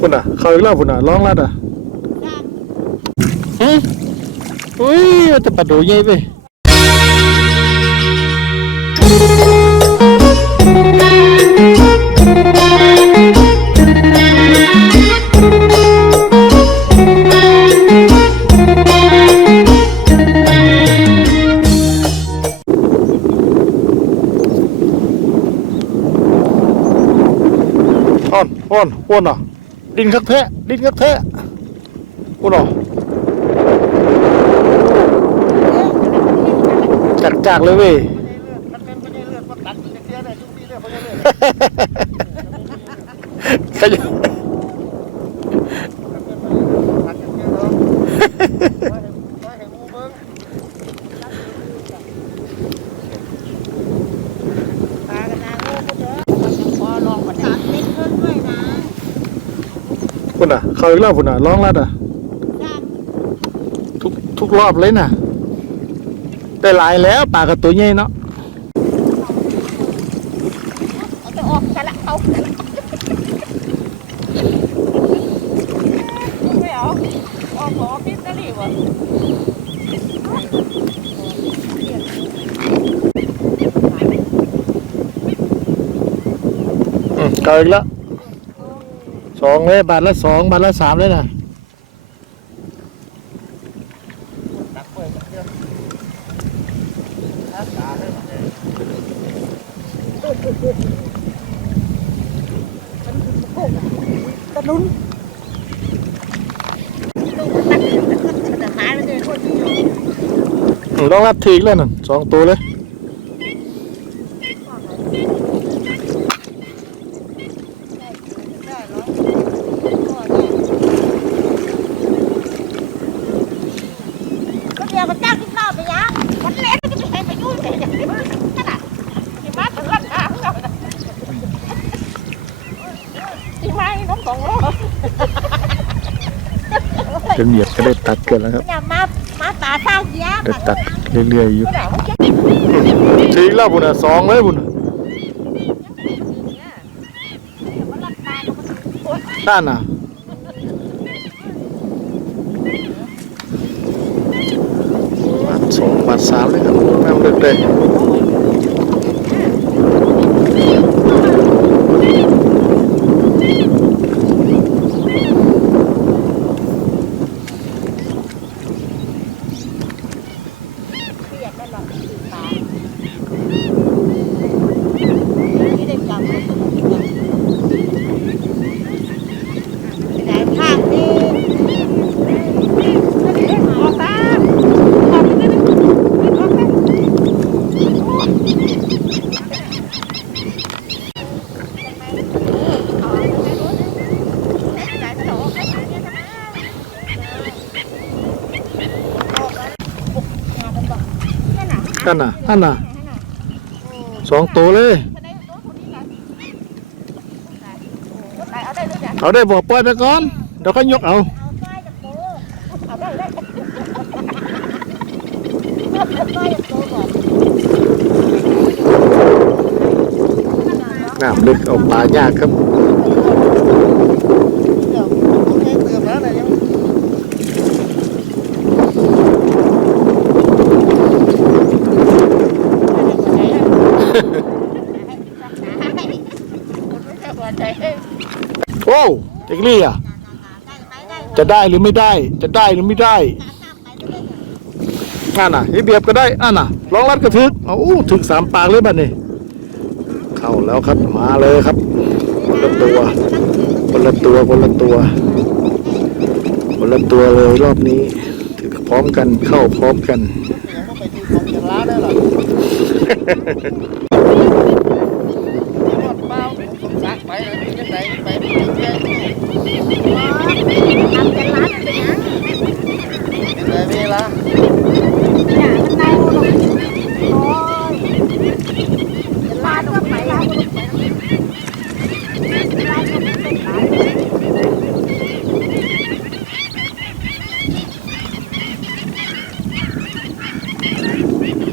พุ่นอะ เขาอีกแล้วพุ่นอะร้องลัดอะอืมอุ้ยมันจะปลาดูใหญ่ไปอ่อนอ่อนอ่อนอะ ดินคักแท้ดินคักแท้พุ่นอจัดจากเลยเว้ย มันเป็นไปได้เลือดมันตัดเสียได้ทุกปีเลยเพราะเลือด ขยัน ตัดเสียเนาะไว้ให้หมูเบิ่งตากันนางโง่พุ่นเด้อมันพอลองมาตัดเล็กขึ้นด้วยนะ พุ่นอะ เขาอีกแล้วพุ่นอะร้องลัดอะ ทุกทุกรอบเลยน่ะได้หลายแล้วปลากับตัวใหญ่เนาะเอาจะออกกันละเอาไม่เอาออกหัวพิษตะหลิวอะอืมเขาอีกแล้ว สองเลยบาทละสองบาทละสามเลยน่ะตัดเปิดกันเดือนรักษาได้หมดเลยตะลุนแต่หายไปเลยคนที่อยู่อืมร้องลัดทีอีกแล้วน่ะสองตัวเลย ก็เดียวก็จ้างที่รอบไปยังมันเล่นก็จะไปไปยุ่งเลยอย่างนี้ขนาดที่มาถึงราคาของเราที่มาน้องสองโล จะเหนียดก็ได้ตัดเกินแล้วครับอย่ามามาตาเศร้าเยี่ยมได้ตัดเรื่อยๆอยู่ก็ด่าว่าแค่ทีอีกแล้วพุ่นอะสองเลยพุ่นน่ะด้านน่ะบาทสองบาทสามเลยครับน้ำเด็ดๆ เปียกได้หรอกสีฟ้าที่ได้จับมันไหนข้างนี่ออกตาออกไปเลยออกไปนั่นน่ะ นั่นน่ะสองตัวเลย เอาได้บอกปล่อยไปก่อนเดี๋ยวก็ยกเอาน้ำลึกเอาปลายากครับ เดี๋ยวโอเคเติมแล้วนะยัง โอ้ เด็กลี่อะจะได้หรือไม่ได้ จะได้หรือไม่ได้นั่นน่ะไอเบียบก็ได้นั่นน่ะลองรัดกระทึกเอาถึงสามปากเลยบัดนี้เข้าแล้วครับมาเลยครับคนละตัวคนละตัวคนละตัวคนละตัวเลยรอบนี้ถือพร้อมกันเข้าพร้อมกัน ยังไม่ไปที่ของจะร้านได้หรอเดี๋ยวเปล่าผมซักไปแล้วนี่ยังไงไปนี่ยังไง ทำกันร้านมันเป็นยัง ยังไงเวลา อย่ามันเน่าหรอกโอ้ยร้านก็ไปร้านก็ไปร้านก็ไม่เป็นร้าน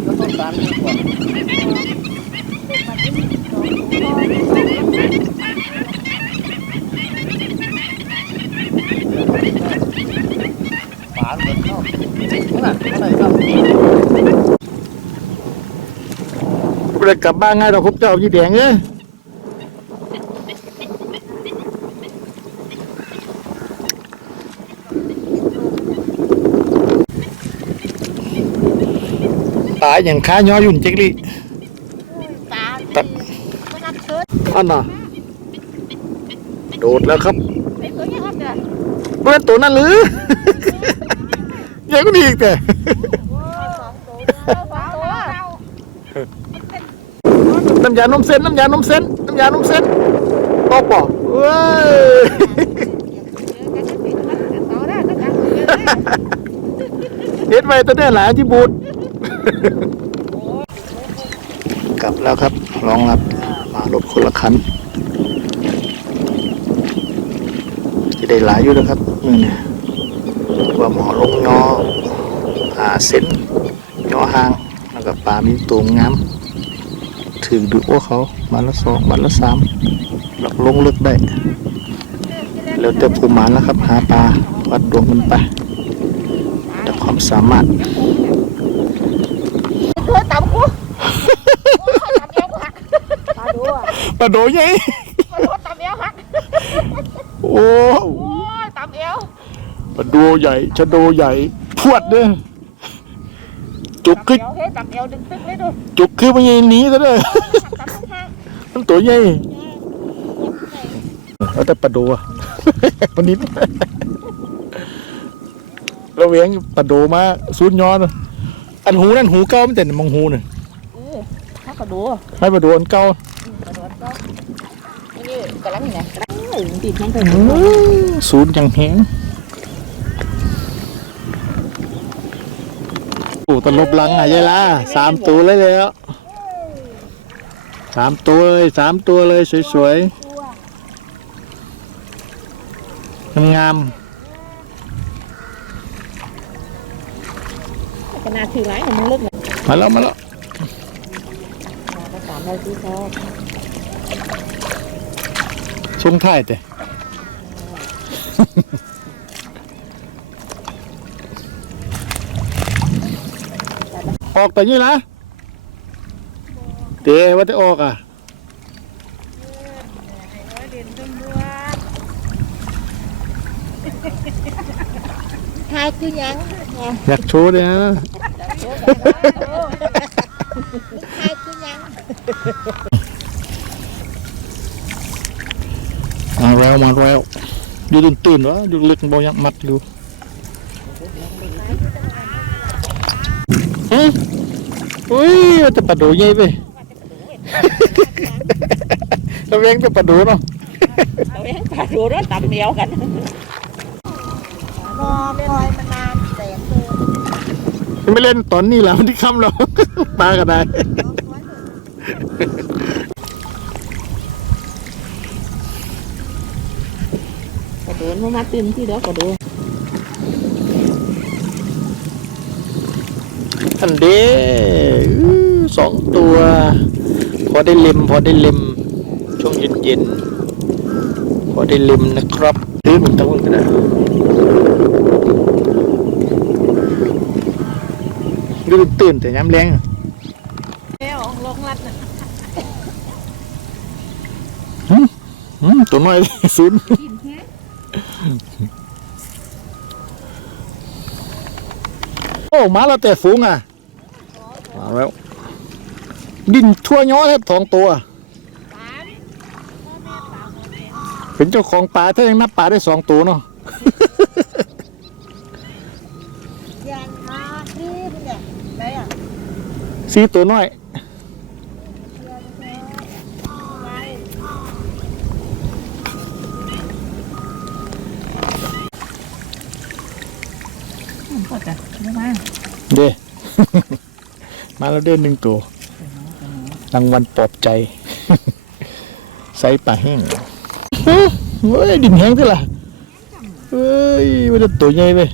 ก็ต้องการดีกว่า เด็ดเนาะนั่นอะไรครับ ไม่ได้กลับบ้านง่ายเราครบเจ้ายี่แดงเอ้ยตายอย่างค้าย้อยุ่นเจ๊กลี่ตาตัดมันนักเชิดอันน่ะโดดแล้วครับไอ้ตัวนี้ครับเนี่ยเพื่อนตัวนั้นหรือ ยังก็ดีอีกแต่ สองตัวสองตัว น้ำยานมเส้นน้ำยานมเส้นน้ำยานมเส้นปอปอเว้ยเฮ็ดไว้ตัวเนี้ยหลานที่บูดกลับแล้วครับรองรับมารถคนละคันจะได้หลายอยู่นะครับมือเนี่ยว่าหมอลงยอหาเส้นยอห่างแล้วก็ปลามีตัวงาม ถือดูโอ้เขามาละสองมาละสามหลักลงลึกได้ แล้วแต่ภูมิหมานแล้วครับ หาปลาวัดดวงมันไปแต่ความสามารถเธอต่ำกูต่ำเอวหักมาดูอะปลาโดใหญ่มาดูต่ำเอวหักโอ้โอ้ยต่ำเอวปลาโดใหญ่ชะโดใหญ่ พวดเด้อจุกต่ำ คือเอวเฮ้ยต่ำเอวดึงตึ๊กเลยดูจุกคือมันใหญ่หนี้ซะเด้อต่ำข้างมันตัวใหญ่แล้วแต่ปลาโดอะวันนี้เราเวียงปลาโดมาซูนย้อนอะอันหูนั่นหูเก้ามันแต่มองหูน่ะเออถ้าก็ดูไม่ปลาโดอันเก้ากระโดดก็นี่กระลังนี่ไงกระลังเอ้ยติดแข้งกันศูนย์ยังแหง โอ้ตลบหลังไงยายล่ะสามตัวเลยแล้วสามตัวเลยสามตัวเลยสวยๆงามขนาดถือไรของมึงเลิกเลยๆมาแล้วมาแล้วมาสามเราซื้อซอส่งท้ายแต่ ออกแต่นี่นะเตะว่าจะออกอะทายคือยังอยากโชว์เลยนะทายคือยังมาแล้วมาแล้วอยู่ตื่นตื่นๆวะอยู่ลึกบอยังมัดอยู่ฮะ อุ้ยว่าจะปลาดูใหญ่ไปเราเลี้ยงแต่ปลาดูเนาะเอาเองปลาดูรถต่ำเดียวกันรอคอยมานานแสนเลยไม่เล่นตอนนี้แล้วที่ค่ำแล้วปลาก็ได้กระโดดมามาตื่นที่เดียวกระโดด อันเด้อื้อสองตัว พอได้เล็มพอได้เล็มช่วงเย็นเย็นๆ พอได้เล็มนะครับตื้อมันต้องกันนะดูตื่นแต่ย้ำแรงอะเอ้วลงรัดน่ะอืมตัวน้อยศูนย์ มาแล้วแต่ฝูงอะมาแล้ว ดินทั่วย้อแทบสองตัวสามเป็นเจ้าของป่าถ้ายังนับป่าได้สองตัวเนาะยังมาที่เนี่ยไหนอะสี่ตัวน้อย ก็จะไม่มา เด้มาแล้วเด้หนึ่งตัวรางวัลปลอบใจ ใส่ป่าแห้งเฮ้ยเฮ้ยดินแห้งที่ล่ะเฮ้ยมันจะตัวใหญ่เลย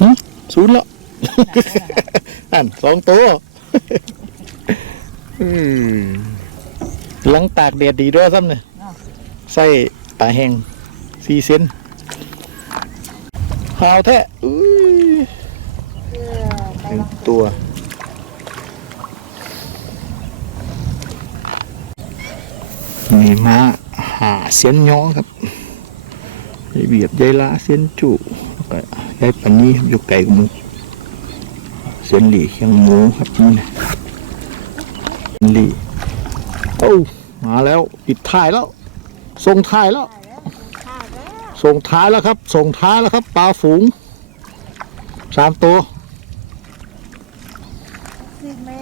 หึศูนย์แล้วอันสองตัวอืมหลังตากแดดดีด้วยซ้ำเนี่ยใส่ปลาแห้งสี่เซนหาวแท้อุ้ยเปหนึ่งตัว นี่มาหาเสียนย้อครับยายเบียบยายลาเสียนจุแล้วก็ยายปันนี้อยู่ไก่กับหมูเสียนหลี่เคียงหมูครับนี่นะหลี่โอ้มาแล้วปิดท้ายแล้วส่งท้ายแล้ว ส่งท้ายแล้วครับ ส่งท้ายแล้วครับปลาฝูงสามตัวสิแม่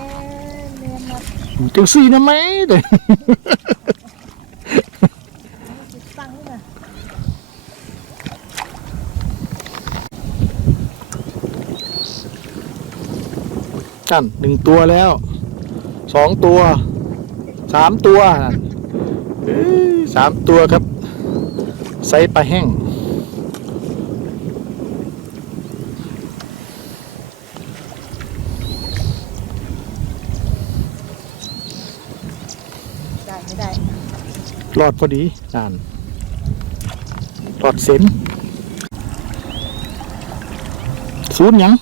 เรียนมาจังสี่นะแม่เด้สิฟังนี่นะนั่นหนึ่งตัวแล้วสองตัวสามตัวนั่นเอ้ยสามตัวครับ ไซส์ปลาแห้ง ได้ไม่ได้รอดพอดีนั่นรอดเส้นศูนย์หยัง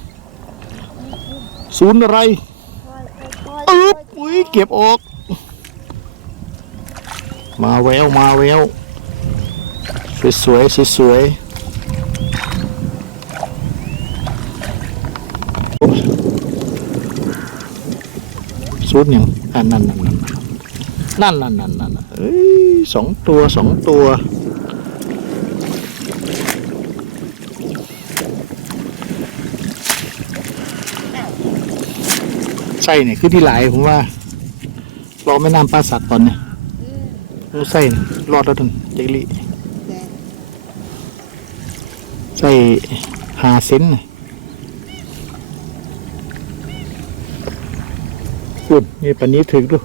ศูนย์อะไรค่อยค่อยอึ๊บอุ้ยเก็บออก มาแววมาแวว สวยสวยสวยสวยโอ้สูตรยังอันนั่นนั่นนั่นนั่นนั่นนั่นนั่นเอ้ยสองตัวสองตัวไส้เนี่ยคือที่หลายผมว่ารอแม่น้ำปลาสัตว์ตอนเนี่ยโอ้ไส้รอดแล้วทันเจลี่ ไส้หาเซนน่ะกุดนี่ปันนี้ถึงดู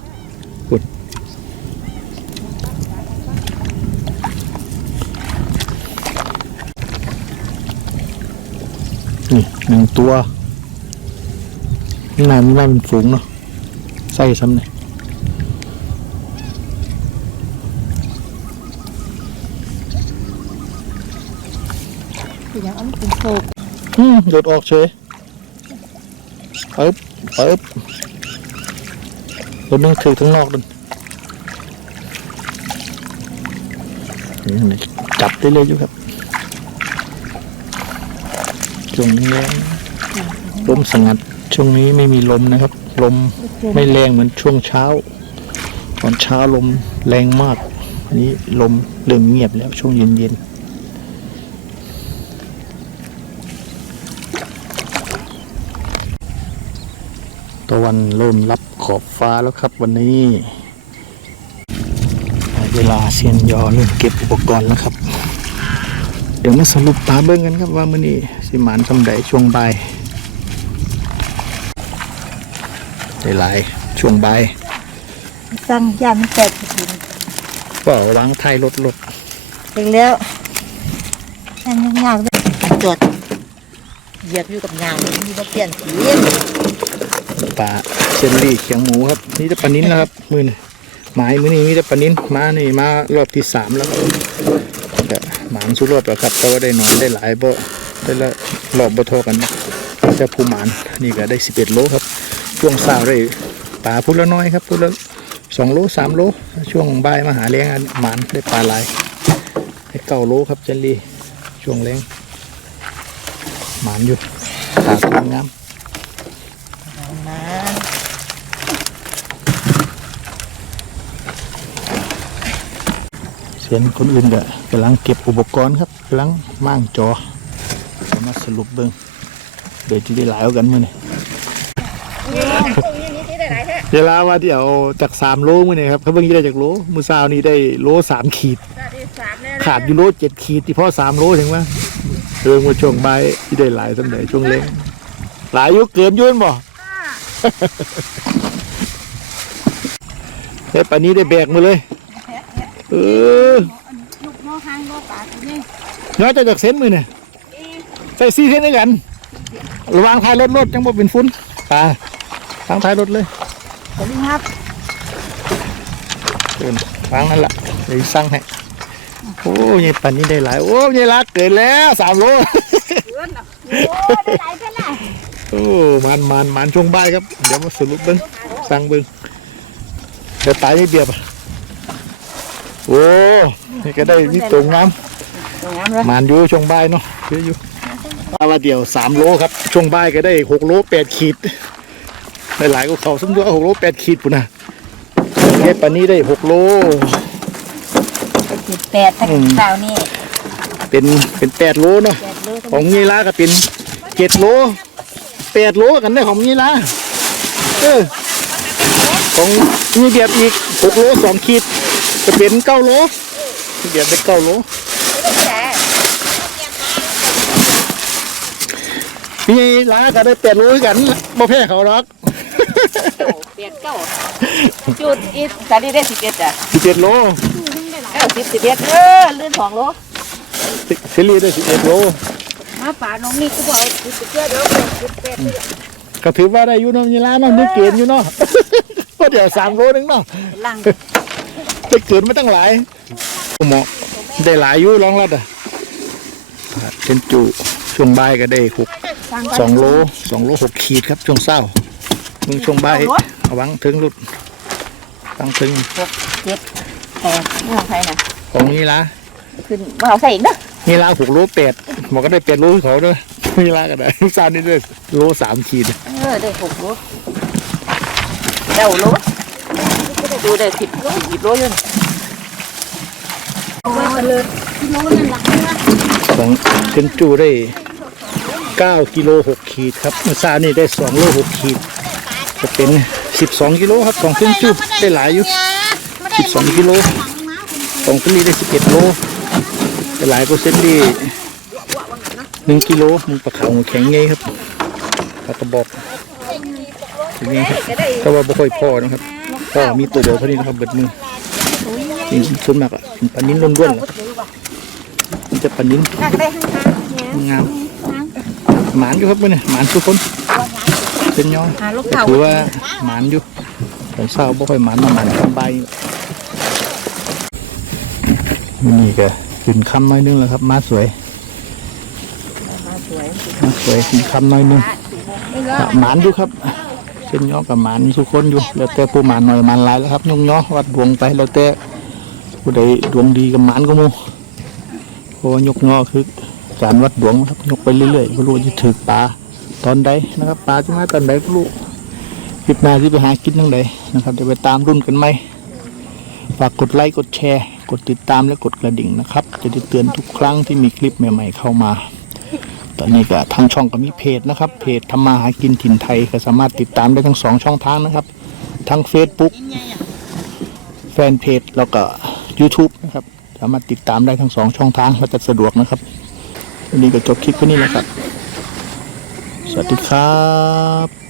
กุดนี่หนึ่งตัวนี่นายมันน่าเป็นฝูงเนาะไส้ซ้ำเนี่ย คืออย่างอันเป็นโศก อืมโดออกเฉยปึ๊บปึ๊บตัวนึงถือทั้งนอกดันนี่จับได้เลยอยู่ครับช่วงนี้ลมสงัดช่วงนี้ไม่มีลมนะครับ ลมไม่แรงเหมือนช่วงเช้า ตอนเช้าลมแรงมากอันนี้ลมเริ่มเงียบแล้วช่วงเย็นๆ ตะวั นเริ่มรับขอบฟ้าแล้วครับวันนี้ได้เวลาเซียนยอเริ่มเก็บอุปกรณ์แล้วครับ เดี๋ยวมาสรุปตาเบิ้งกันครับว่ามื้อนี้สิหมานสำใดช่วงบ่ายได้หลายช่วงบ่ายสั่งยามันแตกกินก็วางท้ายรถรถเองแล้วอันยากๆเลยจดเหยียบอยู่กับยางมีบ่เปลี่ยนสี ปลาเชนลี่เขียงหมูครับ นี่จะปลานิ้นแล้วครับ มือนี่หมายมือนี้มีแต่ปลานิ้นมานี่มารอบที่สามแล้วครับแต่หมานสุดรอดแล้วครับแต่ว่าได้หน่อยได้หลายเบ่ได้ละรอบบ่เทอกันนะแต่ผู้หมานนี่ก็ได้สิบเอ็ดโลครับ ช่วงเช้าได้ปลาพุดละน้อยครับพุดละสองโลสามโล ช่วงบ่ายมาหาเลี้ยงอันหมานได้ปลาหลายได้เก้าโลครับเจนลี่ช่วงแรงหมานอยู่ปลาสวยงาม เสียนคนอื่นก็กำลังเก็บอุปกรณ์ครับกำลังม่างจอจะมาสรุปเบิ้งเดี๋ยวจะได้หลายกว่ากันมื้อนี้เวลาว่าเดี๋ยวจากสามโลมื้อนี้ครับเขาเบิ่งยี่ได้จากโลมื้อเช้านี้ได้โลสามขีด ขาดอยู่โลเจ็ดขีดที่พอสามโลถึงว่าเรื่องว่าช่วงบ่ายที่ได้หลายสำไหนช่วงเล็กหลายอยุเกินอยุ่นบ่แต่ป่านนี้ได้แบกมาเลยเออลูกน้องหางลูกปลาตัวนี้น้อยจะจากเส้นมือเนี่ยใส่ซี่เส้นด้วยกันระวังท้ายรถรถจังบ่เป็นฟุ้นตาทางท้ายรถเลยสวัสดีครับเดินวางนั่นละเดี๋ยวสั่งให้โอ้ยายปันนี่ได้หลายโอ้ยายรักเกินแล้วสามโลโอ้ได้หลายเท่าไหร่โอ้มันมันมันช่วงบ่ายครับ เดี๋ยวมาสรุปเบิ้งสั่งเบิ้งเดี๋ยวตายไม่เบียบอะ โอ้นี่ก็ได้มีตัวงามตรงนั้นเลยมันอยู่ช่วงบ่ายเนาะเยอะอยู่เอาละเดียวสามโลครับ ช่วงบ่ายก็ได้หกโลแปดขีดได้หลายก็เขาสมตัวหกโลแปดขีดปุ่นนะเทปปันนี้ได้หกโลสิบแปดตั้งเช้านี่เป็นเป็นแปดโลเนาะแปดโลของยีราก็เป็นเจ็ดโลแปดโลกันได้ของยีราเออของมีเบียบอีกหกโลสองขีด จะเป็นเก้าโลมีเบียบเป็นเก้าโลมีร้าก็ได้แปดโลคือกันบ่แพ้เขาหรอกเปลี่ยนเก้าจุดอีสาลีได้สิบเอ็ดอะสิบเอ็ดโลเก้าสิบสิบเอ็ดเออลื่นสองโลเซรีได้สิบเอ็ดโลมาป่าน้องนี่ก็บอกสิบเอ็ดเดี๋ยวสิบแปดก็ถือว่าได้อยู่เนาะยีราเนาะนึกเกณฑ์อยู่เนาะก็เดี๋ยวสามโลนึงเนาะลัง ได้เกินไม่ตั้งหลายหมอได้หลายอยู่ร้องรัดอะเป็นจูช่วงบ่ายก็ได้หกสองโลสองโลหกขีดครับช่วงเศร้ามึงช่วงบ่ายเอาวังถึงรุดวังถึงเจ็ดแปดนี่ของใครน่ะของนี่ละขึ้นว่าเอาใส่อีกนะนี่ละหกโลแปดหมอก็ได้แปดโลให้เขาด้วยนี่ละก็ได้ซานนี่ด้วยโลสามขีดเออได้หกโลเก้าโล ดูได้สิบโลสิบโลอยู่ของเป็นจูได้เก้ากิโลหกขีดครับเมื่อซานนี่ได้สองโลหกขีด จะเป็นสิบสองกิโลครับของเส้นจูได้หลายอยู่สิบสองกิโลของเส้นนี้ได้สิบเอ็ดโลแต่หลายเปอร์เซ็นต์ดีหนึ่งกิโลหนึ่งปลาขาวแข็งไงครับปลากระบอกอย่างนี้ครับแต่ว่าไม่ค่อยพอนะครับ พ่อมีตัวเดียวเท่านี้นะครับเบิดมือนี่ส่วนมากอะเป็นปลานิ้นล้วนๆครับมันจะปลานิ้นนักได้ห้างงามหมานอยู่ครับมื่อนี่หมานทุกคนเป็นย่อหาลูกก็เต่าถือว่าหมานอยู่ตอนเช้าบ่ค่อยหมานมาหมานสบายนี่ก็ขึ้นคำน้อยนึงแล้วครับมาสวยสวยมาสวยขึ้นคำน้อยนึงอะหมานอยู่ครับ เส้นย่อกับหมานทุกคนอยู่แล้วแต่ผู้หมานหน่อยหมานหลายแล้วครับยงย่อวัดดวงไปแล้วแต่ผู้ใดดวงดีกับหมานก็มูเพราะว่ายกย่อคือการวัดดวงนะครับยกไปเรื่อยๆก็รู้จะถือปลาตอนใดนะครับปลาจะมาตอนใดก็รู้คลิปหน้าที่ไปหากินทั้งใดนะครับเดี๋ยวไปตามรุ่นกันไหมฝากกดไลค์กดแชร์ กดติดตามและกดกระดิ่งนะครับ จะได้เตือนทุกครั้งที่มีคลิปใหม่ ๆ เข้ามา ตอนนี้ก็ทางช่องก็มีเพจนะครับ เพจทำมาหากินถิ่นไทยก็สามารถติดตามได้ทั้งสองช่องทางนะครับ ทั้ง Facebook แฟนเพจแล้วก็ YouTube นะครับ สามารถติดตามได้ทั้งสองช่องทางก็จะสะดวกนะครับวันนี้ก็จบคลิปแค่นี้แหละครับ สวัสดีครับ